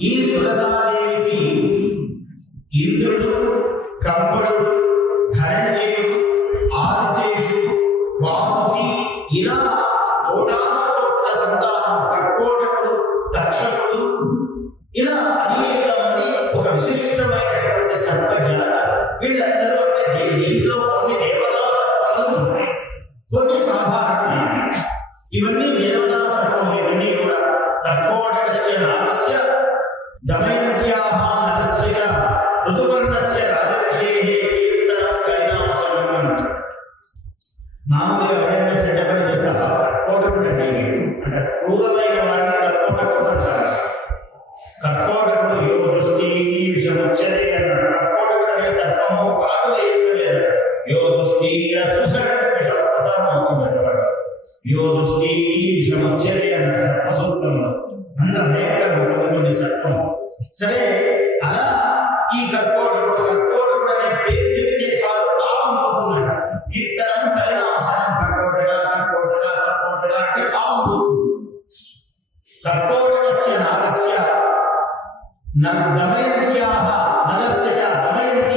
ఈ సురసాదేవికి ఇంద్రుడు, కంబుడు, ధనంజయుడు, ఆదిశేషుడు, వాసుకి ఇలా కోటాను కోట్ల సంతానం, కర్కోటకుడు, తక్షకుడు ఇలా అనేక మంది ఒక విశిష్టమైనటువంటి సర్పజాతి. వీళ్ళందరూ అంటే దీంట్లో కొన్ని దేవతా సర్పాలు ఉన్నాయి, కొన్ని సాధారణమైనవి. ఇవన్నీ దేవతా సర్పం. ఇవన్నీ కూడా కర్కోటకస్య నాగస్య దమయంత్యాః నరస్య చ ఋతుపర్ణస్య రాజర్షేః కీర్తనం కలినాశనం. మామూలుగా ఎవడైనా చెడ్డ పని చేస్తే కర్కోటకుడు అంటే క్రూరమైన వాడిని కర్కోటకుడు అంటారు. కర్కోటకుడు యో దృష్టి విషముచ్చరే అన్నాడు. కర్కోటకుడు అనే సర్పము కాటు వేయలేదు. యో దృష్టి ఇలా చూసాడంటే విషం ప్రసారం అవుతుంది. యో దృష్టి విషముచ్చరే అన్న సర్పసూత్రంలో అంత భయంకరమైనటువంటి సర్పం. సరే, అలా ఈ కర్కోటకుడు అనే పేరు చెప్తే చాలు పాపం పోతుందంట. కీర్తనం కలినాశనం. కర్కోటక అంటే పాపం పోతుంది. కర్కోటకస్య నాగస్య దమయంత్యాః నగస్య చ దమయంతి